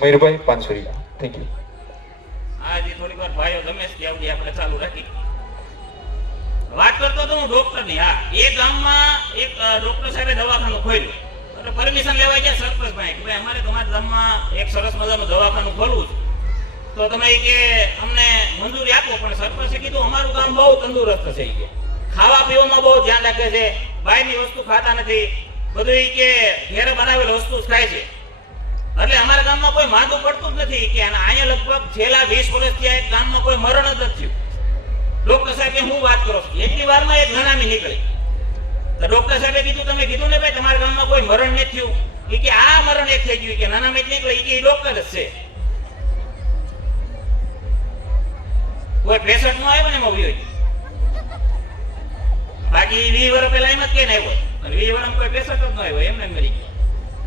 મયુરભાઈ 500 રૂપિયા. Thank you. આજે થોડી વાર ભાઈઓ ગમે ત્યાં સુધી આપણે ચાલુ રાખી. વાત કરતો તો હું ડોક્ટરની. હા, એ ગામમાં એક ડોક્ટર સાહેબે દવાખાનું ખોલ્યું. એટલે પરમિશન લેવા ગયા સરપંચ ભાઈ કે ભાઈ અમારે તમારા ગામમાં એક સરસ મજાનું દવાખાનું ખોલવું છે, તો તમે કે અમને મંજૂરી આપો. પણ સરપંચે કીધું અમારું ગામ બહુ તંદુરસ્ત છે કે ખાવા પીવામાં બહુ ધ્યાન રાખે છે, બહારની વસ્તુ ખાતા નથી, બધું કે ઘેર બનાવેલ વસ્તુ જ ખાય છે, એટલે અમારા ગામમાં કોઈ માંદું પડતું જ નથી કે અહીંયા લગભગ છેલ્લા 20 વર્ષથી આ ગામમાં કોઈ મરણ જ નથી થયું. ડોક્ટર સાહેબ કે હું વાત કરો છો? એટલી વારમાં એક ઘણામી નીકળી. તો ડોક્ટર સાહેબે કીધું તમે કીધું ને ભાઈ તમારા ગામમાં કોઈ મરણ નથી થયું, કે આ મરણ એક થઈ ગયું કે નાનામી જ નીકળી, કે ડોક્ટર જ છે. કોઈ પેશન્ટ નો આવ્યો ને એમાં ઉભી હોય. બાકી 20 વર્ષ પહેલા એમ જ કે નહીં હોય, અને 20 વર્ષમાં કોઈ પેશન્ટ જ ન આવ્યો, એમને મરી ગયો.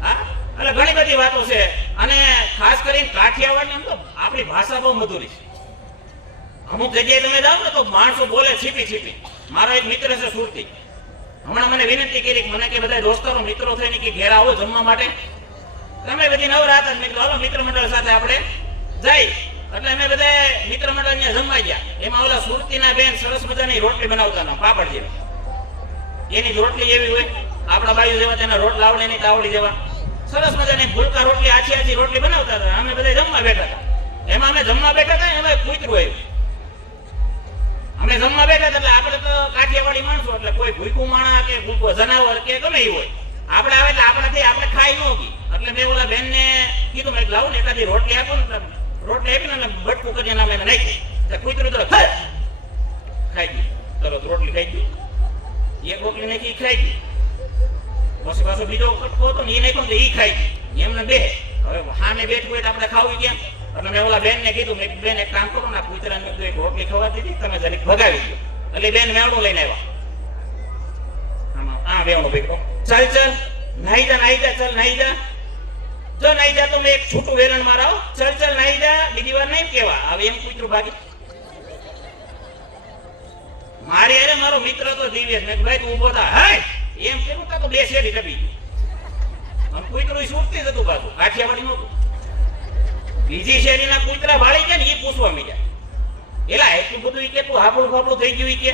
હા, એટલે ઘણી બધી વાતો છે. અને ખાસ કરીને કાઠિયાવાડની એમ તો આપણી ભાષા બહુ મધુરી છે. અમુક જગ્યાએ તમે જાઓ ને તો માણસો બોલે છીપી છીપી. મારો એક મિત્ર છે સુરતી, હમણાં મને વિનંતી કરી કે મને કે બધા દોસ્તારો મિત્રો થઈને કે ઘેર આવો જમવા માટે. તમે બધી નવરા હતા, મેં કીધું હાલો મિત્ર મંડળ સાથે આપણે જઈ. એટલે અમે બધા મિત્ર મંડળ ત્યાં જમવા ગયા. એમાં ઓલા સુરતીના બેન સરસ મજાની રોટલી બનાવતા હતા, પાપડ જેવી. એની રોટલી એવી હોય આપણા બાજુ જેવા, તેના રોટલા આવડે નહીં તાવડી જેવા સરસ મજાની ભૂલકા રોટલી, આછી આછી રોટલી બનાવતા હતા. અમે બધા જમવા બેઠા હતા. એમાં અમે જમવા બેઠા હતા, એમાં કૂતરું આવ્યું. અમે જમવા બેઠા હતા એટલે આપણે તો કાઠિયાવાડી માણસો, એટલે કોઈ ભૂખું માણા કે જનાવર કે ગમે એ હોય, આપણે આવે એટલે આપણાથી આપણે ખાઈ ન ગઈ. એટલે મેં ઓલા બેનને કીધું મેં લાવું ને એકાદી રોટલી આપો ને. રોટલી આપીને એટલે બટકું કરી નામે એને નાખી. કૂતરું તો ખાઈ ગયું, તરત રોટલી ખાઈ ગયું. એક રોટલી નાખી ખાઈ ગયું. પછી પાછો બીજો કટકો હતો ને એ નાખ્યો તો એ ખાઈ ગયું. એમને બે હવે સામે બેઠું હોય તો આપણે ખાવું કેમ? એટલે મેં ઓલા બેન ને કીધું મેં બેન એક કામ કરો ને, કૂતરાને મેં એક રોટલી ખવા દીધી, તમે જરીક ભગાવી દો. એટલે બેન મેવડું લઈને આવ્યા. આમાં આ બેવડું ભેગો ચાલ ચાલ નાઈ જા ચાલ નાઈ જા. જો નાઈ જા તો મેં એક છૂટું વેલણ મારાવ. ચાલ ચાલ નાઈ જા, બીજી વાર નહીં કેવા. હવે એમ કૂતરું ભાગી. મારી અરે મારો મિત્ર તો દિવ્યેશ, મેં ભાઈ તું ઉભો થા. હે એમ કેવું તો બે શેરી ટપી ગયું. કૂતરું સુરતી જ હતું, પાછું કાઠિયાવાડી નહોતું. બીજી શેરીના કૂતરા ભાળી ગયા ને એ પૂછવા મીડ્યા, એલા એટલું બધું કે તું હાપડું ફાપડું થઈ ગયું કે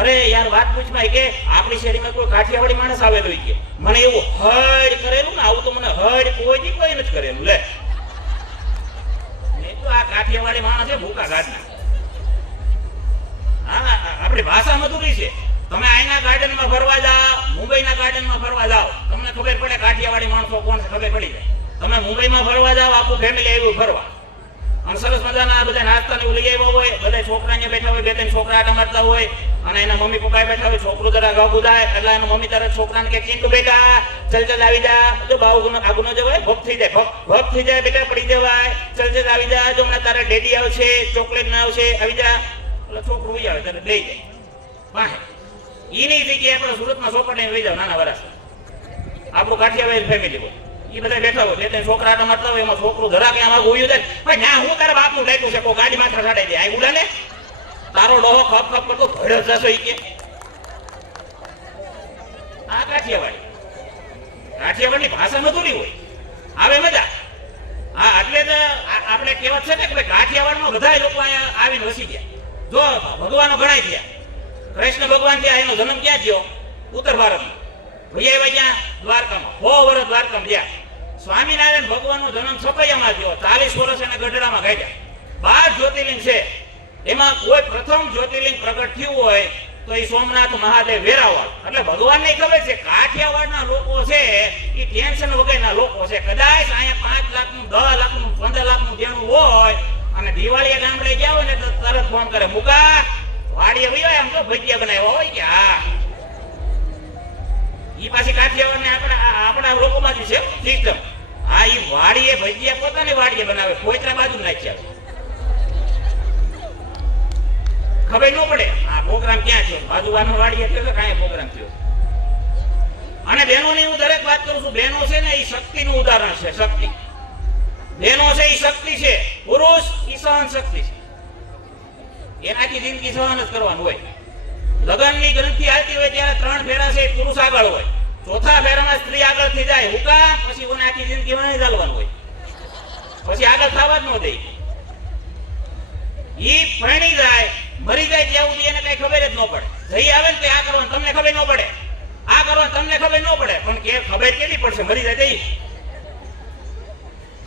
અરે યાર વાત પૂછમાં કે આપણી શેરીમાં કોઈ કાઠિયાવાડી માણસ આવેલો કે મને એવું હડ કરેલું ને, આવું તો મને હડ કોઈ નથી કરેલું. લે મેં તો આ કાઠિયાવાડી માણસ છે ભૂકા ગાડના. હા, આપણી ભાષા મધુરી છે. તમે આઈના ગાર્ડનમાં ફરવા જાઓ, મુંબઈના ગાર્ડનમાં ફરવા જાઓ, તમને ખબર પડે કાઠિયાવાડી માણસો કોણ છે, ખબર પડી જાય. તમે મુંબઈમાં ફરવા જાઓ, આખું ફેમિલી આવ્યું ફરવા, અને સરસ મજાના બધા નાસ્તાને લઈ આવ્યા હોય, બધા છોકરા અહીંયા બેઠા હોય, બે ત્રણ છોકરા આટા મારતા હોય, અને એના મમ્મી પપ્પા બેઠા હોય. છોકરું જરા ગાગું જાય એટલે એના મમ્મી તરત છોકરાને કે ચીંટુ બેટા ચલ ચલ આવી જા. જો બાઉ આગુ ન જવાય, ભપ થઈ જાય, ભપ થઈ જાય, બેટા પડી જવાય, ચલ ચલ આવી જા. જો હમણાં તારા ડેડી આવશે, ચોકલેટ ના આવશે, આવી જા. એટલે છોકરું ઉઈ આવે ત્યારે લઈ જાય વાહે. એની જગ્યાએ આપણે સુરતમાં ચોપાટે લઈ જાવ નાના વરસ, આપણું કાઠિયાવાડી ફેમિલી હોય, એ બધા બેઠા હોય, બે ત્રણ છોકરા આટા મારતા હોય, એમાં છોકરું ધરા કે આમાં ઉયું જાય. ભાઈ ના હું તારા બાપનું લાગ્યું છે, કોઈ ગાડી માથા સાડાઈ દે. આ ઉડા ને તારો ડોહો ખપ ખપ કરતો ભડ્યો જશો ઈ કે. આ કાઠિયાવાડી ભાષા મધુરી હોય, આવે મજા. હા, એટલે જ આપણે કહેવત છે ને કે ભાઈ કાઠિયાવાડમાં બધા લોકો અહીંયા આવીને વસી ગયા. જો ભગવાનો ગણાય થયા. કૃષ્ણ ભગવાન થયા, એનો જન્મ ક્યાં થયો? ઉત્તર ભારતમાં. ભૈયા ક્યાં? દ્વારકામાં. 100 વર્ષ દ્વારકામાં ગયા. સ્વામિનારાયણ ભગવાનનો જન્મ છપૈયામાં થયો, 40 વર્ષ એને ગઢડામાં કાઢ્યા. 12 જ્યોતિર્લિંગ છે, એમાં કોઈ પ્રથમ જ્યોતિર્લિંગ પ્રગટ થયું હોય તો એ સોમનાથ મહાદેવ વેરાવળ. એટલે ભગવાનને ખબર છે કાઠિયાવાડના લોકો છે એ ટેન્શન વગરના લોકો છે. કદાચ અહીંયા 5 લાખનું 10 લાખનું 15 લાખનું દેણું હોય અને દિવાળીએ ગામડે ગયા હોય ને તો તરત ફોન કરે, મુકા વાડીએ વયો આમ તો ભજીયા બનાવ્યા હોય કે હા. ઈ પાછી કાઠિયાવાડને આપણા લોકોમાંથી છે સિસ્ટમ. હા, ઈ વાડીએ ભજીયા પોતાની વાડીએ બનાવે, કોઈતરા બાજુ નાખ્યા. ખબર ન પડે આ પ્રોગ્રામ ક્યાં થયો, બાજુવાનો વાડીએ થયો તો કાંઈ પ્રોગ્રામ થયો. અને બહેનોની હું દરેક વાત કરું છું. બહેનો છે ને એ શક્તિનું ઉદાહરણ છે. શક્તિ બહેનો છે એ શક્તિ છે. પુરુષ એ સહન શક્તિ છે. એનાથી જિંદગી સહન જ કરવાનું હોય. લગ્નની ગ્રંથિ હાલતી હોય ત્યારે 3 ફેરા છે પુરુષ આગળ હોય, 4થા ફેરામાં સ્ત્રી આગળ થઈ જાય. હુકા પછી આખી જિંદગી વણી ચાલવાનું હોય. પછી આગળ થવા જ ન દે. ઈ પરણી જાય મરી જાય ત્યાં સુધી એને કઈ ખબર જ ન પડે. જઈ આવે ને તે આ કરવાનું તમને ખબર ન પડે, આ કરવાનું તમને ખબર ન પડે, પણ કે ખબર કેવી પડશે મરી જાય તે.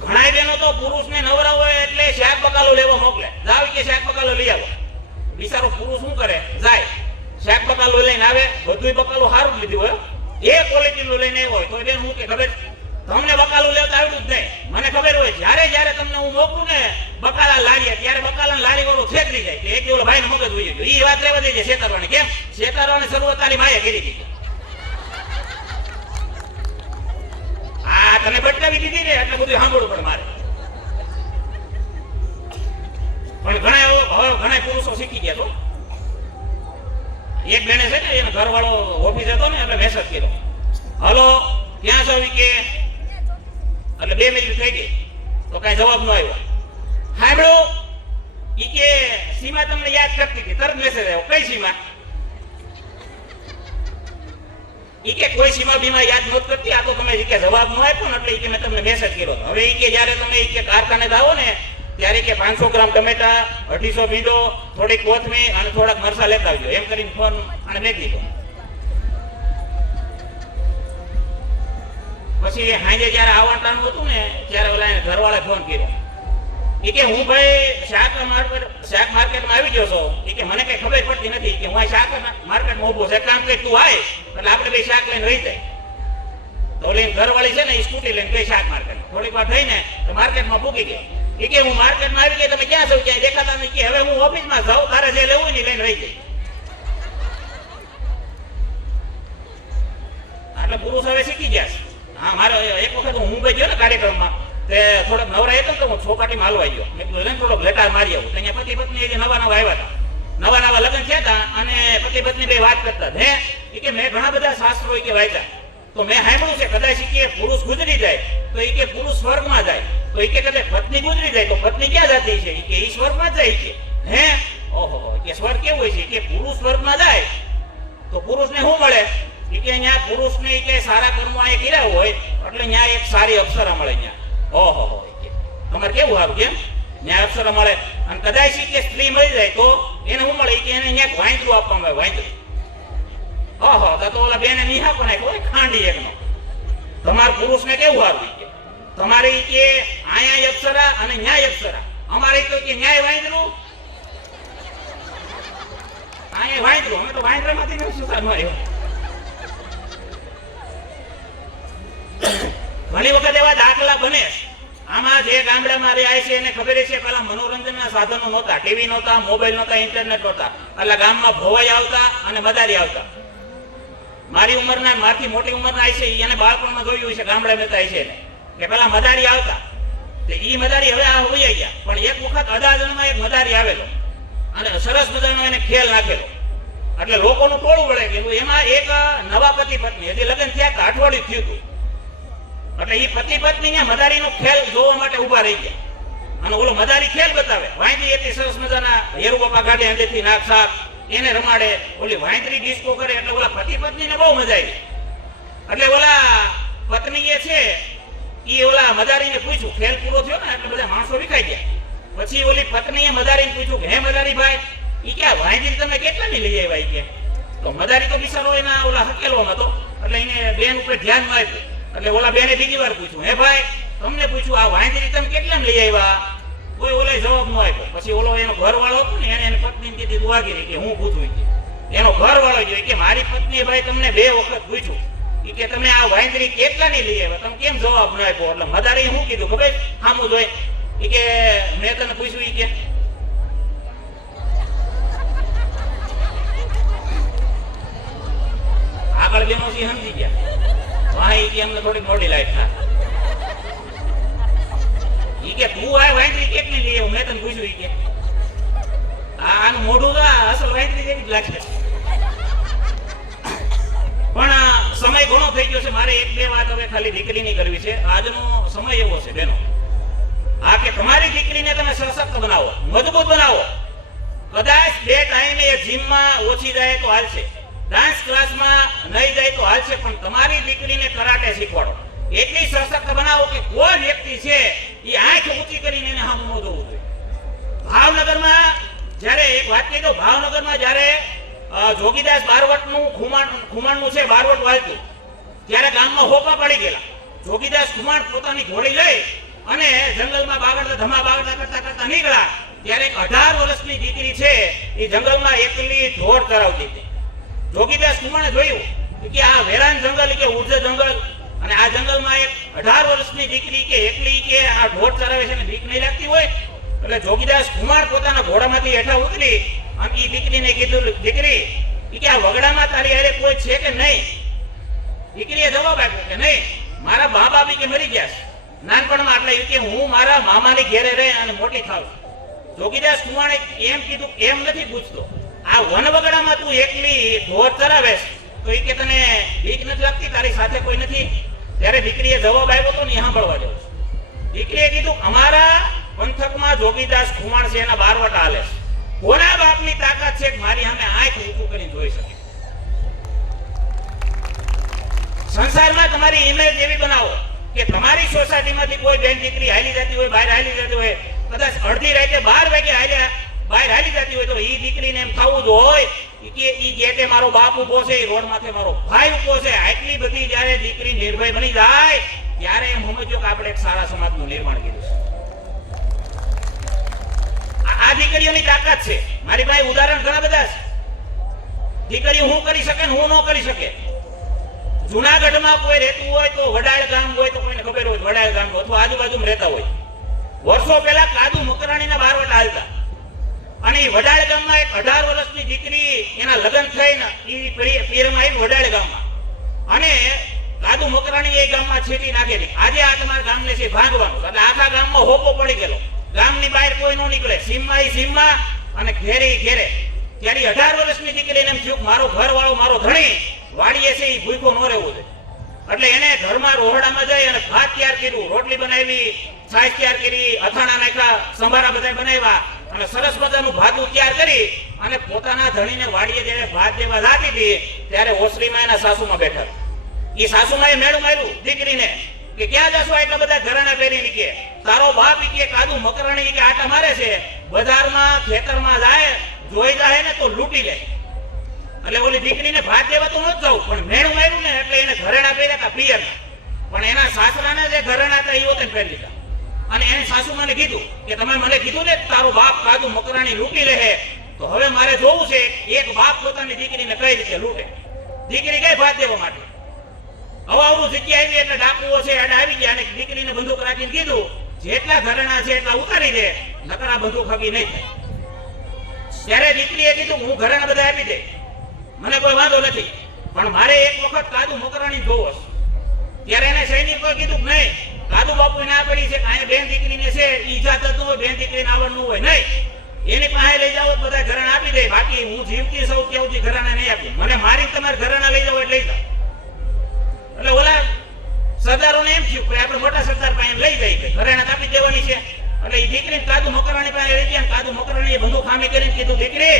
ઘણા બેનો તો પુરુષને નવરા હોય એટલે શાક બકાલો લેવા મોકલે, જાવ કે શાક બકાલો લઈ આવો. બિચારો પુરુષ શું કરે, જાય શાક બકાલો લઈને આવે, બધું બકાલો સારું લીધું હોય, એ ક્વોલિટીનું લઈને આવ્યો હોય તો બેન હું કે ખબર તમને બકાલું લેતા આવડું જ નહીં. મને ખબર હોય જ્યારે જ્યારે તમને હું મોકલું ને બકાલા લારીએ ત્યારે બકાલા લારી વાળો છેતરી જાય. એક ઓલો ભાઈને મગજ હોય ગયો, એ વાત લેવા દેજે છેતરવાની. કેમ છેતરવાની શરૂઆત તારી માએ કરી દીધી. આ તને ભટકાવી દીધી ને એટલે બધું સાંભળવું પડે મારે. પણ ઘણા પુરુષો શીખી ગયા. તો એક બેને છે ને એનો ઘરવાળો ઓફિસ હતો ને એટલે મેસેજ કર્યો, હલો ક્યાં છો કે, એટલે 2 મિનિટ થઈ ગઈ તો કઈ જવાબ ન આવ્યો. સાંભળો ઈ કે સીમા તમને યાદ કરતી હતી, તરત મેસેજ આવ્યો, કઈ સીમા? ઈ કે કોઈ સીમા બીમા યાદ નહોતી કરતી, આ તો તમે ઈ કે જવાબ ન આપ્યો ને એટલે ઈ કે મેં તમને મેસેજ કર્યો હતો. હવે ઈ કે જ્યારે તમે ઈ કે કારખાને આવો ને ત્યારે કે 500 ગ્રામ ટમેટા, 250 ભીંડો, થોડીક કોથમીર અને થોડાક મરચા લેતા આવજો, એમ કરીને ફોન અને મેં દીધો. પછી હાંજે જ્યારે આવવાનું હતું ને ત્યારે ઓલા એને ઘરવાળાએ ફોન કર્યો. ઈ કે હું ભાઈ શાક માર્કેટમાં આવી ગયો છો. ઈ કે મને કઈ ખબર પડતી નથી કે હું શાક માર્કેટમાં ઊભો છે, કામ કે તું આય એટલે આપણે બે શાક લઈને રહી જાય. તો ઓલી ઘરવાળી છે ને એ સ્કૂટી લઈને ગઈ શાક માર્કેટ. થોડીક વાર થઈને તો માર્કેટમાં પૂકી ગઈ. ઈ કે હું માર્કેટમાં આવી ગઈ, તમે ક્યાં છો? ક્યાંય દેખાતા નથી. કે હવે હું ઓફિસમાં જાઉં, તારે જે લેવું ને લઈને રહી જાય. એટલે પુરુષ હવે શીખી ગયા છે. હા, મારે એક વખત હું મુંબઈ ગયો ને કાર્યક્રમમાં, તે થોડોક નવરા હતો ને તો હું ચોપાટીમાં હાલવા ગયો. મેં કીધું લઈને થોડોક લેટાર મારી આવું. અહીંયા પતિ પત્ની નવા આવ્યા હતા, નવા લગ્ન થયા હતા અને પતિ પત્ની બે વાત કરતા હે. એ કે મેં ઘણા બધા શાસ્ત્રો કે વાંચ્યા, તો મેં સાંભળ્યું છે કદાચ કે પુરુષ ગુજરી જાય તો એ કે પુરુષ સ્વર્ગમાં જાય, તો એ કે કદાચ પત્ની ગુજરી જાય તો પત્ની ક્યાં જતી છે? એ કે એ સ્વર્ગમાં જાય છે. હે, ઓહો, કે સ્વર્ગ કેવું હોય છે? કે પુરુષ સ્વર્ગમાં જાય તો પુરુષને શું મળે? કે અહીંયા પુરુષને કે સારા કર્મો આ કર્યા હોય એટલે ત્યાં એક સારી અપ્સરા મળે. ત્યાં ઓહો, તમારે કેવું સારું, કેમ ત્યાં અપ્સરા મળે. અને કદાચ કે સ્ત્રી મળી જાય તો એને શું મળે? કે એને ત્યાં વાંદરું આપવામાં આવે, વાંદરું. ઓહો, તો ઓલા બેને નિહા પણ નાખ્યો ખાંડી એકનો. તમારા પુરુષને કેવું સારું કે તમારે કે અહીંયા અપ્સરા અને ન્યાય અપ્સરા. અમારે તો કે ન્યાય વાંદરું, અહીંયા વાંદરું. અમે તો વાંદરામાંથી નથી સુધાર માર્યો. ઘણી વખત એવા દાખલા બને. આમાં જે ગામડામાં રહ્યા છે એને ખબર છે પેલા મનોરંજનના સાધનો નહોતા, ટીવી નહોતા, મોબાઈલ નહોતા, ઇન્ટરનેટ નહોતા. એટલે ગામમાં ભોવાઈ આવતા અને મદારી આવતા. મારી ઉંમરના, મારથી મોટી ઉંમરના છે એને બાળપણમાં જોયું છે, ગામડામાં હતા છે કે પેલા મદારી આવતા. તે ઈ મદારી હવે આ હોઈ ગયા, પણ એક વખત અડાજણમાં એક મદારી આવેલો અને સરસ મજાનો એને ખેલ નાખેલો. એટલે લોકોનું ટોળું વળે ગયું. એમાં એક નવા પતિ પત્ની હજી લગ્ન થયા હતા, અઠવાડિયું થયું હતું. એટલે એ પતિ પત્ની ને મદારીનો ખેલ જોવા માટે ઉભા રહી ગયા. અને ઓલો મદારી ખેલ બતાવે. વાંદરી એટલી સરસ મજાના હેરુ બાપા ગાડે અંદરથી નાક સાક એને રમાડે, ઓલી વાંદરી ડિસ્કો કરે. એટલે ઓલા પતિ પત્નીને બહુ મજા આવી. એટલે ઓલા પત્નીએ છે એ ઓલા મદારીને પૂછ્યું, ખેલ પૂરો થયો ને એટલે બધા માણસો વિખાઈ ગયા. પછી ઓલી પત્નીએ મદારીને પૂછ્યું કે હે મદારી ભાઈ, ઈ કે વાંદરી તમે કેટલાની લઈ આવ્યા? કે તો મદારી તો બિચારો એના ઓલા હકેલવામાં હતો એટલે એને બેન ઉપર ધ્યાન ન આપ્યું. એટલે ઓલા બેને બીજી વાર પૂછ્યું, હે ભાઈ તમને પૂછ્યું આ વાંદરી તમે કેટલામ લઈ આવ્યા? કોઈ ઓલે જવાબ ન આપ્યો. પછી ઓલો એનો ઘરવાળો હતો ને એને પત્નીને કીધી તું આગી કે હું પૂછું. એનો ઘરવાળો જોઈ કે મારી પત્નીએ ભાઈ તમને 2 વખત પૂછ્યું કે તમે આ વાંદરી કેટલાની લઈ આવ્યા, તમે કેમ જવાબ ન આપ્યો? એટલે મદારીએ શું કીધું ખબર? સામું જોઈ કે મેં તને પૂછ્યું કે આગળ બેનો સમજી ગયા. વાહ, કે અમને થોડી મોડી લાઈટ થાય. ઈ કે તું આ વાંદરી કેટલી લઈ આવ્યો? મેં તને પૂછ્યું. ઈ કે આનું મોઢું તો અસલ વાંદરી જેવી જ લાગે. પણ સમય ઘણો થઈ ગયો છે. મારે 1-2 વાત હવે ખાલી દીકરીની કરવી છે. આજનો સમય એવો છે બેનો, આ કે તમારી દીકરીને તમે સશક્ત બનાવો, મજબૂત બનાવો. કદાચ 2 ટાઈમે એ જીમમાં ઓછી જાય તો હાલશે, ડાન્સ ક્લાસમાં નહીં જાય તો હાલશે, પણ તમારી દીકરીને કરાટે શીખવાડો. એટલી સશક્ત બનાવો કે કોઈ વ્યક્તિ છે એ આંખ ઊંચી કરીને એને સામું ન જોવું જોઈએ. ભાવનગરમાં જ્યારે એક વાત કહી દઉં, ભાવનગરમાં જ્યારે જોગીદાસ બારવટનું ખુમાણનું છે બારવટ વાલતું, ત્યારે ગામમાં હોપા પડી ગયેલા. જોગીદાસ ખુમાણ પોતાની ઘોડી લઈ અને જંગલમાં બાગડતા ધમા બાગડતા કરતા કરતા નીકળ્યા, ત્યારે એક 18 વર્ષની દીકરી છે એ જંગલમાં એકલી ઢોર ચરાવતી હતી. જોગીદાસ ખુમાણે જોયું કે આ વેરાન જંગલ કે ઉર્જ જંગલ, અને આ જંગલમાં એક 18 વર્ષની દીકરી કે એકલી કે આ ઢોર ચરાવે છે ને બીક નહીં લાગતી હોય. એટલે જોગીદાસ ખુમાણ પોતાના ઘોડામાંથી હેઠા ઉતરી અને એ દીકરીને કીધું, દીકરી કે આ વગડામાં તારી હારે કોઈ છે કે નહીં? દીકરીએ જવાબ આપ્યો કે નહીં, મારા બા બાપી કે મરી ગયા છે નાનપણમાં, એટલે કે હું મારા મામાની ઘેરે રહે અને મોટી થાવ છું. જોગીદાસ ખુમાણે એમ કીધું, એમ નથી પૂછતો, આ વનવગડામાં તું એકલી ઢોર ચરાવે છે તો એ કે તને બીક નથી લાગતી, તારી સાથે કોઈ નથી? ત્યારે દીકરીએ જવાબ આપ્યો તો ને સાંભળવા જાઉં છું. દીકરીએ કીધું, અમારા પંથકમાં જોગીદાસ ખુમાણ છે, એના બારવટ હાલે છે. કોના બાપની તાકાત છે કે મારી સામે આંખ ઊંચું કરીને જોઈ શકે? સંસારમાં તમારી ઇમેજ એવી બનાવો કે તમારી સોસાયટીમાંથી કોઈ બેન દીકરી હાલી જતી હોય, બહાર હાલી જતી હોય, કદાચ અડધી રાતે 12 વાગે બહાર હાલી જતી હોય, તો એ દીકરીને એમ થવું જ હોય કે ઈ ગેટે મારો બાપ ઉભો છે, રોડ માથે મારો ભાઈ ઉભો છે. આટલી બધી જ્યારે દીકરી નિર્ભય બની જાય ત્યારે એમ સમજો કે આપણે એક સારા સમાજનું નિર્માણ કર્યું છે. આ દીકરીઓની તાકાત છે. મારી પાસે ઉદાહરણ ઘણા બધા છે. દીકરીઓ હું કરી શકે ને હું ન કરી શકે. જુનાગઢમાં કોઈ રહેતું હોય તો વડાળ ગામ હોય તો કોઈને ખબર હોય વડાળ ગામ અથવા આજુબાજુમાં રહેતા હોય, વર્ષો પહેલા કાદુ મકરાણીના બારવટ હાલતા, અને એ વડાળ ગામમાં એક 18 વર્ષની દીકરી એના લગ્ન થઈને એ પીરમાં આવી વડાળ ગામમાં, અને કાદુ મકરાણી એ ગામમાં છેટી નાખેલી. આજે આ તમારા ગામને છે ભાગવાનું, એટલે આખા ગામમાં હોપો પડી ગયેલો. ગામની બહાર કોઈ ન નીકળે, સીમમાં અને ઘેરે ત્યારે 18 વર્ષની દીકરીને એમ થયું મારો ઘરવાળો મારો ધણી વાડીએ છે એ ભૂખો ન રહેવું છે. એટલે એને ઘરમાં રોહડામાં જઈ અને ભાત તૈયાર કર્યું, રોટલી બનાવી, છાશ તૈયાર કરી, અથાણા નાખ્યા, સંભારા બધા બનાવ્યા અને સરસ મજાનું ભાતું તૈયાર કરી અને પોતાના ધણીને વાડીએ જ્યારે ભાત દેવા લાગી હતી ત્યારે ઓસરીમાં એના સાસુમાં બેઠા. એ સાસુમાએ મેળું માર્યું દીકરીને કે ક્યાં જશો એટલા બધા ઘરેણા પહેરીને? કે તારો બાપ કે કાદુ મકરાણી કે આટા મારે છે, બજારમાં ખેતરમાં જાય જોઈ જાય ને તો લૂંટી લે. એટલે ઓલી દીકરીને ભાત દેવા તો ન જવું, પણ મેળું માર્યું ને એટલે એને ઘરેણા પહેર્યા હતા પિયરના, પણ એના સાસરાના જે ઘરેણા હતા એ વતન પહેરી લીધા. અને એને સાસુમાને કીધું કે તમે મને કીધું ને તારો બાપ કાદુ મકરાણી લૂંટી રહે, તો હવે મારે જોવું છે એક બાપ પોતાની દીકરીને કઈ રીતે લૂંટે. દીકરી ગઈ ભાત દેવા માટે. અવાવરું જગ્યા આવી એટલે ડાકુઓ છે એને આવી ગયા અને દીકરીને બંદૂક રાખીને કીધું જેટલા ઘરેણા છે એટલા ઉતારી દે, નકર આ બંદૂક હગી નહીં થાય. ત્યારે દીકરીએ કીધું હું ઘરેણા બધા આપી દે, મને કોઈ વાંધો નથી, પણ મારે એક વખત કાદુ મકરાણી જોવો છે. ત્યારે એને સૈનિકોએ કીધું નહીં, કાદુ બાપુ ના પડી છે, અહીંયા બેન દીકરીને છે ઈજાજત ન હોય, બેન દીકરીને આવવાનું હોય નહીં, એની પાસે લઈ જાઓ બધા ઘરેણા આપી દે, બાકી હું જીવતી સૌ ત્યાં સુધી ઘરેણા નહીં આપી, મને મારી તમારે ઘરેણા લઈ જાઓ એટલે લઈ જાઓ. એટલે ઓલા સરદારોને એમ થયું કે આપણે મોટા સરદાર પાસે લઈ જઈ ઘરેણા આપી દેવાની છે. એટલે એ દીકરીને કાદુ મકરાણી પાસે લઈ ગયા. કાદુ મકરાણીએ બંદૂક ખામી કરીને કીધું દીકરી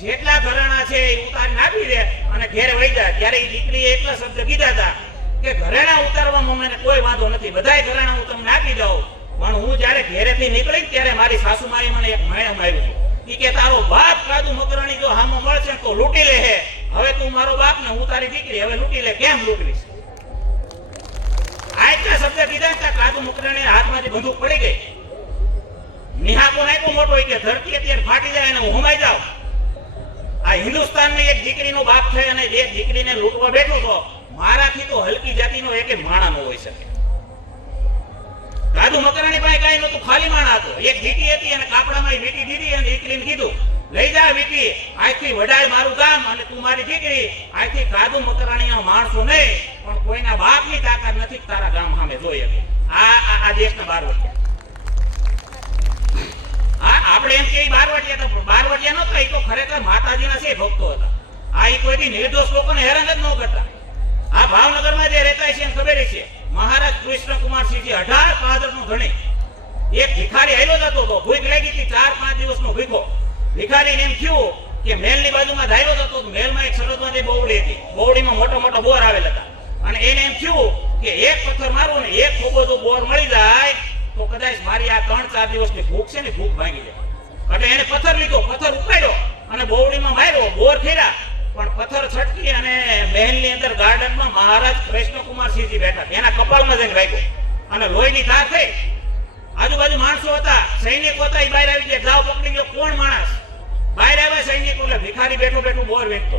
જેટલા ઘરેણા છે એ ઉતારીને આપી દે અને ઘેરે વહી જાય. ત્યારે એ દીકરીએ એટલા શબ્દ કીધા હતા કે ઘરેણા ઉતારવામાં મને કોઈ વાંધો નથી, બધાય ઘરેણા હું તમને આપી દઉં, પણ હું જ્યારે ઘેરેથી નીકળી ત્યારે મારી સાસુમાએ મને એક મેણું માર્યું હતું કે તારો બાપ કાદુ મકરાણી જો હામો મળશે તો લૂંટી લે. હવે તું મારો બાપ ને હું તારી દીકરી હવે લૂંટી લે, કેમ લૂંટવીશ? આટલા શબ્દ કીધા હતા. કાદુ મકરાણી હાથમાંથી બંદૂક પડી ગઈ. નિહાકો નાખ્યો મોટો કે ધરતી અત્યારે ફાટી જાય અને હું હમાઈ જાઉં. આ હિન્દુસ્તાનની એક દીકરીનો બાપ થઈ અને એક દીકરીને લૂંટવા બેઠો તો મારાથી તો હલકી જાતિનો એક માણા ન હોઈ શકે. કાદુ મકરાણી પાસે કઈ નતું, ખાલી માણા હતો. એક વીટી હતી અને કાપડામાં વીટી દીધી અને દીકરીને કીધું લઈ જા વીટી, આજથી વડાય મારું ગામ અને તું મારી દીકરી. આજથી કાદુ મકરાણીના માણસો નહીં પણ કોઈના બાપની તાકાત નથી તારા ગામ સામે જોઈ શકે. આ દેશના બારવટિયા. હા, આપણે એમ કે બારવટિયા તો બારવટિયા નતા, એ તો ખરેખર માતાજીના છે ભક્તો હતા. આ એ કોઈ નિર્દોષ લોકોને હેરાન જ ન કરતા. આ ભાવનગરમાં જે રહેતા છે એમ ખબર છે, મહારાજ કૃષ્ણકુમારસિંહજી 18 પાદરનો ધણી, એક ભિખારી આવ્યો જતો હતો, ભૂખ લાગી હતી, 4-5 દિવસનો ભૂખો. ભિખારીને એમ થયું કે મહેલની બાજુમાં ધાયો જતો, મહેલમાં એક સરહદમાંથી બોવડી હતી, બોવડીમાં મોટા મોટા બોર આવેલા હતા, અને એને એમ થયું કે એક પથ્થર મારું ને એક ખોબો જો બોર મળી જાય તો કદાચ મારી આ 3-4 દિવસની ભૂખ છે ને ભૂખ ભાંગી જાય. એટલે એને પથ્થર લીધો, પથ્થર ઉપાડ્યો અને બોવડીમાં માર્યો, બોર ખેડા, પણ પથ્થર છટકી અને મહેલની અંદર ગાર્ડનમાં મહારાજ કૃષ્ણકુમારસિંહજી બેઠા, એના કપાળમાં જઈને વાગ્યો અને લોહીની ધાર થઈ. આજુબાજુ માણસો હતા, સૈનિકો હતા, એ બહાર આવી ગયા, જાવ પકડી ગયો. કોણ માણસ? બહાર આવ્યા સૈનિકો, એટલે ભિખારી બેઠો બેઠો બોર વેચતો.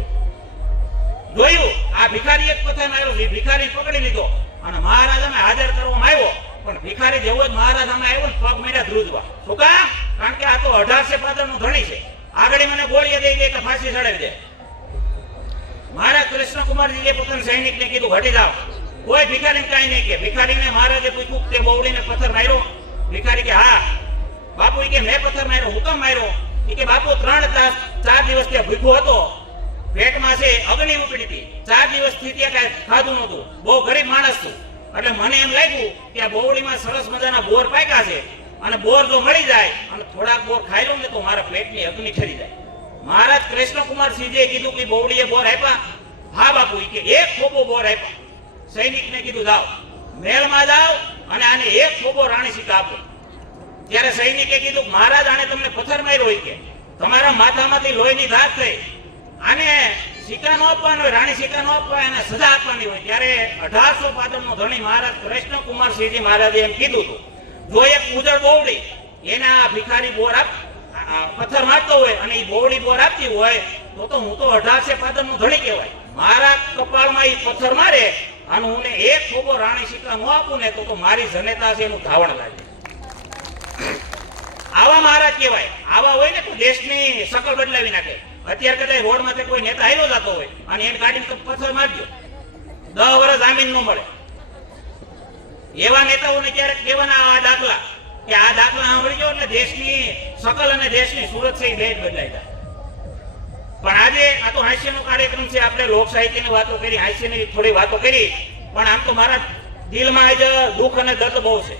જોયું આ ભિખારી એક પથ્થર માર્યો છે, ભિખારી પકડી લીધો અને મહારાજાને હાજર કરવામાં આવ્યો. પણ ભિખારી જેવો જ મહારાજ સામે આવ્યો ને પગ મેળ્યા ધ્રુજવા. શું કામ? કારણ કે આ તો 1815 નો ધણી છે, આગળ મને ગોળીએ દઈ દે કે ફાંસી ચડાવી દે. મહારાજ કૃષ્ણકુમારજીએ પોતાના સૈનિકને કીધું હટી જાઓ. કોઈ ભિખારીને કાંઈ નહીં કે. ભિખારીને મહારાજે પૂછ્યું તે બોવડીને પથ્થર માર્યો? ભિખારી કે હા. બાપુ કે મેં પથ્થર માર્યો. હું કેમ માર્યો? કે બાપુ 3-4 દિવસ ત્યાં ભૂખ્યો હતો, પેટમાં છે અગ્નિ ઉપડી હતી, 4 દિવસથી ત્યાં કાંઈ ખાધું નહોતું, બહુ ગરીબ માણસ છું. એટલે મને એમ લાગ્યું કે આ બોવડીમાં સરસ મજાના બોર પાક્યા છે અને બોર જો મળી જાય અને થોડાક બોર ખાઈ લઉં ને તો મારા પેટની અગ્નિ ઠરી જાય. મહારાજ કૃષ્ણકુમારસિંહજીએ કીધું કે બોવડીએ બોર આપ્યા? હા બાપુ. કે એક ખોબો બોર આપ્યા. સૈનિકને કીધું જાઓ મહેલમાં જાઓ અને આને એક ખોબો રાણી સિક્કા આપો. ત્યારે સૈનિકે કીધું મહારાજ આને તમને પથ્થર માર્યો હોય કે તમારા માથામાંથી લોહીની ધાર થઈ, આને સિક્કા નો આપવાનો હોય, રાણી સિક્કા નો આપવા, એને સજા આપવાની હોય. ત્યારે 1815 નો ધણી મહારાજ કૃષ્ણકુમારસિંહજી મહારાજે એમ કીધું હતું, જો એક ઉજળ બોવડી એને આ ભિખારી બોર પથ્થર મારતો હોય અને એ બોવડી બોર આપતી હોય તો હું તો 1815 નો ધણી કહેવાય. મારા કપાળમાં એ પથ્થર મારે અને હું એક ખોબો રાણી સિક્કા નો આપું ને તો મારી જનેતા છે એનું ધાવણ લાગે. આવા મહારાજ કહેવાય. આવા હોય ને તો દેશની શકલ બદલાવી નાખે. અત્યારે કદાચ રોડ માંથી કોઈ નેતા આવ્યો જતો હોય અને એને ગાડીને પથ્થર મારજો, 10 વર્ષ જામીન ન મળે. એવા નેતાઓને ક્યારેક કહેવાના આ દાખલા, કે આ દાખલા સાંભળી ગયો એટલે દેશની શકલ અને દેશની સુરત છે એ બે જ બદલાઈ જાય. પણ આજે આ તો હાસ્યનો કાર્યક્રમ છે, આપણે લોક સાહિત્યની વાતો કરી, હાસ્યની થોડી વાતો કરી, પણ આમ તો મારા દિલમાં આજે દુઃખ અને દર્દ બહુ છે.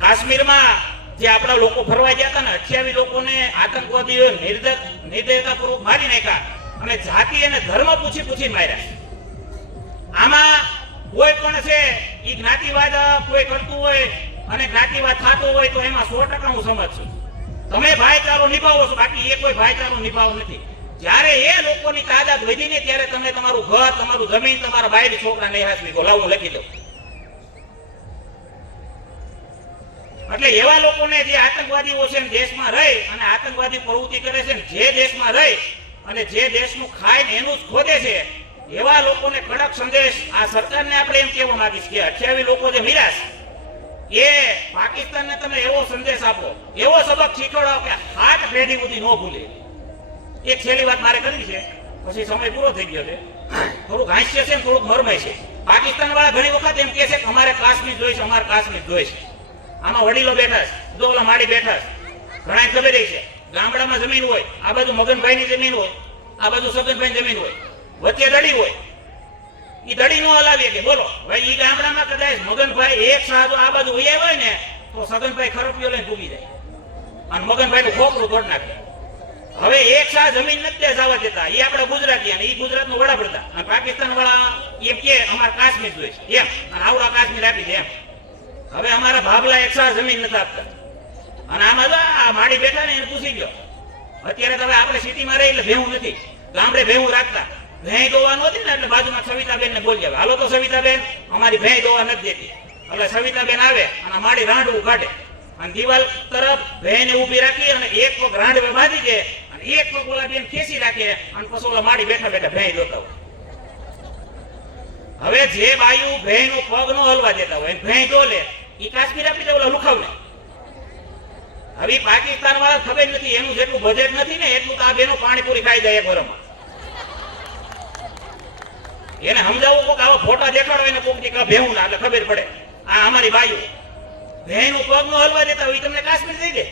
કાશ્મીરમાં જે આપણા લોકો ફરવા ગયા હતા ને, 28 લોકોને આતંકવાદીઓ નિર્દયતાપૂર્વક મારી નાખ્યા અને જાતિ અને ધર્મ પૂછી માર્યા. આમાં કોઈ પણ છે એ જ્ઞાતિવાદ કોઈ કરતું હોય અને જ્ઞાતિવાદ થતો હોય તો એમાં 100% હું સમજ છું. તમે ભાઈચારો નિભાવો છો, બાકી એ કોઈ ભાઈચારો નિભાવ નથી. જ્યારે એ લોકોની તાદાદ વધી ને ત્યારે તમે તમારું ઘર, તમારું જમીન, તમારા બાયડી છોકરા નહીં હાચવી ગો. લાવું લખી દો. એટલે એવા લોકોને જે આતંકવાદીઓ છે દેશમાં રહી અને આતંકવાદી પ્રવૃત્તિ કરે છે, જે દેશમાં રહી અને જે દેશનું ખાઈને એનું જ ખોદે છે, એવા લોકોને કડક સંદેશ આ સરકારને આપણે એમ કહેવા માંગીશ કે 28 લોકો જે મિરાશ, એ પાકિસ્તાનને તમે એવો સંદેશ આપો, એવો સબક શીખવાડો કે 7 પેઢી સુધી ન ભૂલે. એક છેલ્લી વાત મારે કરવી છે, પછી સમય પૂરો થઈ ગયો છે. થોડુંક હાસ્ય છે ને થોડુંક મરમય છે. પાકિસ્તાન વાળા ઘણી વખત એમ કહે છે કે અમારે કાશ્મીર જોઈશે, અમારે કાશ્મીર જોઈશે. આમાં વડીલો બેઠા છે, દોલા માડી બેઠા છે, ઘણા ખબર છે. ગામડામાં જમીન હોય, આ બાજુ મગનભાઈની જમીન હોય, આ બાજુ સગનભાઈની જમીન હોય, વચ્ચે દડી હોય. એ દડી નો હલાવીએ કે બોલો ભાઈ, એ ગામડામાં કદાચ મગનભાઈ એક સાધુ આ બાજુ વૈયા હોય ને તો સગનભાઈ ખરપિયો લઈને ભૂગી જાય અને મગનભાઈ નું ખોપરું તોડ નાખે. હવે એક સાહ જમીન નથી જવા દેતા. એ આપણા ગુજરાતી અને એ ગુજરાત નું વડાપ્રધાન અને પાકિસ્તાન વાળા એમ કે અમારે કાશ્મીર જોઈશે એમ, અને આવડા કાશ્મીર આપી દે એમ. હવે અમારા ભાભલા એક સાહ જમીન નથી આપતા અને આમાં આ માડી બેઠા ને એને પૂછી ગયો. અત્યારે તો હવે આપણે સિટીમાં રહી એટલે ભેહું નથી, ગામડે ભેહું રાખતા. ભેંઈ દોવા નહોતી ને એટલે બાજુમાં સવિતાબેન ને બોલી આવે, હાલો તો સવિતાબેન અમારી ભેંઈ દોવા નથી દેતી. એટલે સવિતાબેન આવે અને માડી રાંડવું કાઢે અને દિવાલ તરફ ભેંને ઊભી રાખી અને એક પગ રાંડવે બાંધી દે અને એક પગ ઓલા બેન ખેંચી રાખે અને પછી ઓલા માડી બેઠા બેઠા ભેંઈ દોતા હોય. હવે જે બાયુ ભેંનો પગ નો હલવા દેતા હોય ભેંઈ ડોલે, એ કાશ્મીર આપી દે ઓલા લુખાવને. હવે પાકિસ્તાન વાળા ખબર નથી, એનું જેટલું બજેટ નથી ને એટલું તો આ બેનો પાણીપુરી ખાઈ જાય એક વરમાં. એને સમજાવવું કોક આવા ફોટા દેખાડો એને કોક થી ભેવું ના એટલે ખબર પડે આ અમારી બાયુ ભેંનું પગ નો હલવા દેતા હોય તમને કાશ્મીર દઈ દે.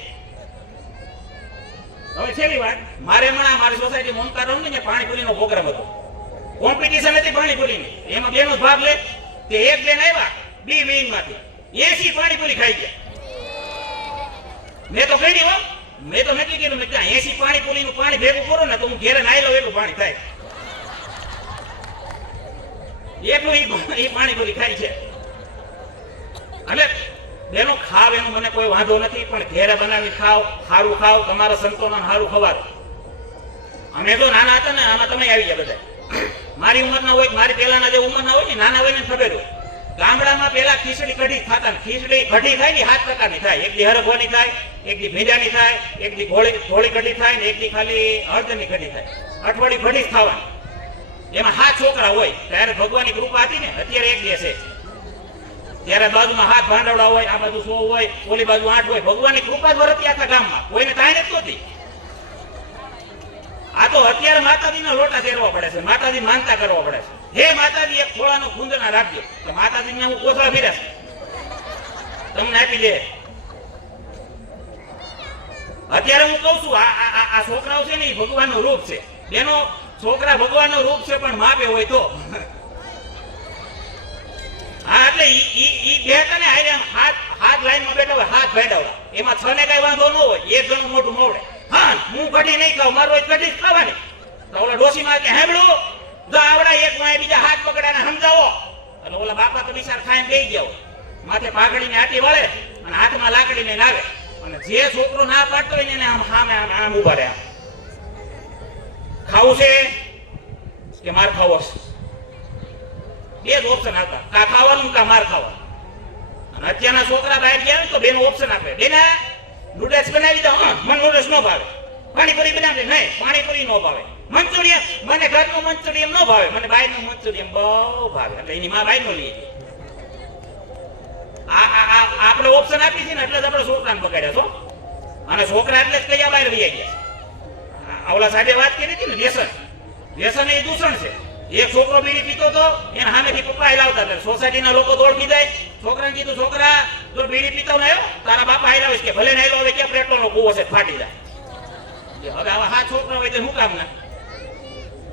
હવે છેલ્લી વાત, મારે હમણાં મારી સોસાયટી મોમકાર રમ ને પાણીપુરીનો પ્રોગ્રામ હતો. કોમ્પિટિશન હતી પાણીપુરીની, એમાં બેનો ભાગ લે. તે એક બેન આવ્યા બી વિંગમાંથી 80 પાણીપુરી ખાઈ ગયા. મેં તો કહી હો, મેં તો નક્કી કર્યું મેં 80 પાણીપુરીનું પાણી ભેગું કરો ને તો હું ઘેરે નાઈ લઉં એટલું પાણી થાય. એટલું ઈ પાણીપુરી ખાય છે. એટલે બેનો ખાવ એનો મને કોઈ વાંધો નથી, પણ ઘેરે બનાવી ખાવ, સારું ખાવ, તમારા સંતોનો સારું ખવારો. અમે તો નાના હતા ને આમાં તમે આવી ગયા બધા. મારી ઉંમરના હોય, મારી પહેલાના જે ઉંમરના હોય ને નાના હોય ને ખબર હોય, ગામડામાં પેલા ખીચડી કઢી ખાતા ને ખીચડી કઢી થાય ને 7 પ્રકારની થાય. એક દી હરગવાની થાય, એક દી ભીંડાની થાય, એક દી ઘોળી કઢી થાય ને એક દી ખાલી હળદરની કઢી થાય. અઠવાડિયું કઢી જ ખાવાની. એમાં 7 છોકરા હોય. ત્યારે ભગવાનની કૃપા હતી ને. અત્યારે એક દેશ છે, ત્યારે બાજુમાં 7 ભાંડવડા હોય, આ બાજુ 100 હોય, ઓલી બાજુ 8 હોય. ભગવાનની કૃપા જ વરતી આખા ગામમાં, કોઈને થાય જ નહોતી. આ તો અત્યારે માતાજીના લોટા ફેરવા પડે છે, માતાજી માનતા કરવા પડે છે. હે માતાજી એક થોડાનો ખૂંદના રાખજો, તો માતાજીને હું કોથળા ફેરસ તમને આપી દે. અત્યારે હું કહું છું આ છોકરાઓ છે ને એ ભગવાનનું રૂપ છે. એનો છોકરા ભગવાનનું રૂપ છે, પણ માપે હોય તો. હા, એટલે ઈ બે તને હારે હાથ લાઈનમાં બેઠા હોય, હાથ ભેડાવડા. એમાં 6 ને કઈ વાંધો ન હોય, એક જણું મોટું મોવડે. હા, હું કઢી નહીં ખાવ, મારો કઢી જ ખાવાની. તો ઓલા ડોશીમાં કે હેબડું જો આવડા એક માં બીજા હાથ પકડાને સમજાવો. એટલે ઓલા બાપા તો બિચાર ખાઈને બેસી ગયા હોય, માથે પાઘડીને આટી વળે અને હાથમાં લાકડીને લાવે. અને જે છોકરો ના પાડતો હોય ને એને આમ સામે આમ ઉભા રહે. ખાવું છે કે માર ખાવો છે? બે જ ઓપ્શન હતા, કા ખાવાનું કા માર ખાવાનું. અને અત્યારના છોકરા બહાર ગયા ને તો બેનો ઓપ્શન આપે, બેના નૂડલ્સ બનાવી દો. મને નૂડલ્સ ન ભાવે. પાણીપુરી બનાવી દે. નહીં, પાણીપુરી ન ભાવે. મંચુરિયન, મને ઘરનું મંચુરિયન ન ભાવે, મને બહારનું મંચુરિયન બહુ ભાવે. એટલે એની માં બહારનું લઈ ગઈ. આપણે ઓપ્શન આપી છે ને એટલે જ આપણે છોકરાને બગાડ્યા છો. અને છોકરા એટલે જ કયા બહાર વહી ગયા. ઓલા સાહેબે વાત કરી હતી ને, વ્યસન. વ્યસન એ દૂષણ છે. એક છોકરો બીડી પીતો તો એને સામેથી પપ્પા હિલાવતા હતા. સોસાયટીના લોકો દોડકી જાય. છોકરાને કીધું, છોકરા જો બીડી પીતો ને આવ્યો તારા બાપા હિલાવે કે ભલે નહીં હવે કે પેટ્રોલનો કૂવો છે ફાટી જાય. હવે આવા 7 છોકરા હોય તો શું કામ ના?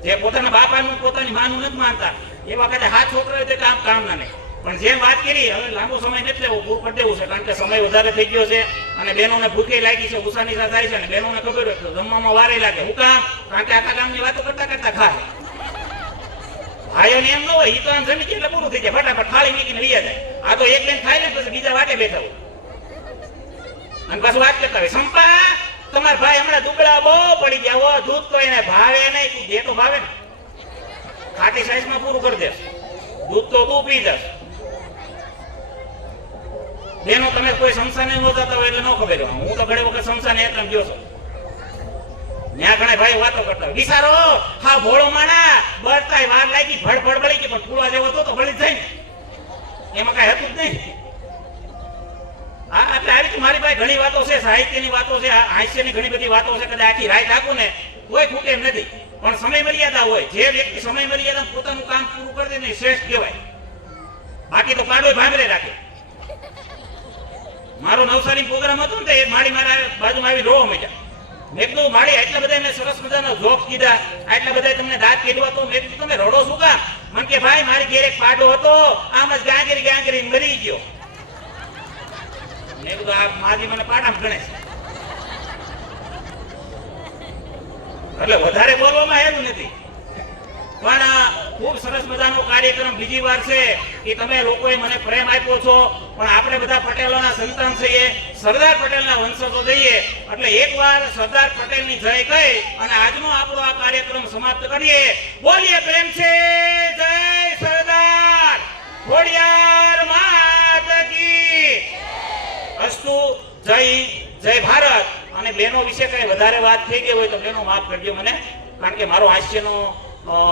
જે પોતાના બાપાનું પોતાની માનું નથી માનતા એ વખતે 7 છોકરા હોય તો કામ ના નહીં. પણ જેમ વાત કરી, હવે લાંબો સમય નથી લેવો, પૂર કરી દેવું છે, કારણ કે સમય વધારે થઈ ગયો છે અને બહેનોને ભૂખે લાગી છે, ઉષાનિશા થાય છે અને બહેનોને ખબર હોય તો જમવામાં વારે લાગે. હું કામ? કારણ કે આખા ગામની વાતો કરતા કરતા ખાય. ભાઈઓને એમ ન હોય, ઈ તો આમ જમી એટલે પૂરું થઈ જાય, ફટાફટ થાળી મૂકીને લઈ જાય. આ તો એક બેન ખાઈ લે પછી બીજા વાટે બેઠા હોય અને પાછું વાત કરતા હોય, સંપા તમારા ભાઈ હમણાં દુબળા બહુ પડી ગયા હો, દૂધ તો એને ભાવે નહીં, તું જે તો ભાવે ને ખાટી સાઈઝમાં પૂરું કરી દે, દૂધ તો તું પી જશ. બેનો તમે કોઈ સંસ્થાને ન જતા હોય એટલે ન ખબર હોય. હું તો ઘણી વખત સંસ્થાને એકદમ ગયો છું, ત્યાં ઘણા ભાઈ વાતો કરતા હોય, વિચારો હા ભોળો માણા બળતાય વાર લાગી, ભડભડ બળી ગઈ, પણ ફૂલવા જેવો તો બળી જાય ને, એમાં કઈ હતું જ નહીં. હા, એટલે આવી મારી પાસે ઘણી વાતો છે, સાહિત્યની વાતો છે, હાસ્યની ઘણી બધી વાતો છે. કદાચ આખી રાત આખું ને કોઈ ખૂટે એમ નથી, પણ સમય મર્યાદા હોય. જે વ્યક્તિ સમય મર્યાદા પોતાનું કામ પૂરું કરી દે ને શ્રેષ્ઠ કહેવાય. બાકી તો પાડો ભાંગરે રાખે. મારો નવસારી પ્રોગ્રામ હતો ને, એ મારી મારા બાજુમાં આવી રોવા માંડ્યા. મેં કીધું મારી આટલા બધા મેં સરસ મજાના જોક કીધા, આટલા બધા તમને દાંત કીધવા તો મેં કીધું તમે રડો શું કામ? મને કે ભાઈ મારી ઘેર એક પાડો હતો, આમ જ ગાંગરી મરી ગયો. મેં કીધું આ માજી મને પાડામાં ગણે છે. એટલે વધારે બોલવામાં એવું નથી, પણ ખૂબ સરસ મજાનો કાર્યક્રમ બીજી વાર છે કે તમે લોકોએ મને પ્રેમ આપ્યો છો. પણ આપણે બધા પટેલોના સંતાન છીએ, સરદાર પટેલના વંશજો જઈએ, એટલે એકવાર સરદાર પટેલની જય કહી અને આજનો આપણો આ કાર્યક્રમ સમાપ્ત કરીએ. બોલીએ પ્રેમ છે જય સરદાર, ખોડિયાર માત કી અસ્તુ, જય ભારત. અને બહેનો વિશે કઈ વધારે વાત થઈ ગઈ હોય તો બહેનો માફ કરજો મને, કારણ કે મારો હાસ્યનો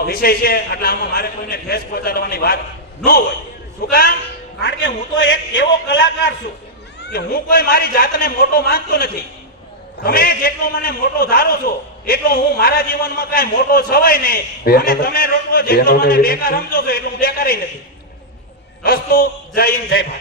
વિષય છે, એટલે આમાં મારે કોઈને ઠેસ પહોંચાડવાની વાત ન હોય. શું કામ? કારણ કે હું તો એક એવો કલાકાર છું કે હું કોઈ મારી જાતને મોટો માનતો નથી. તમે જેટલો મને મોટો ધારો છો એટલો હું મારા જીવનમાં કાંઈ મોટો છવાય નહીં, અને તમે જેટલો મને બેકાર સમજો છો એટલું હું બેકાર નથી. અસ્તુ, જય હિન્દ, જય ભારત.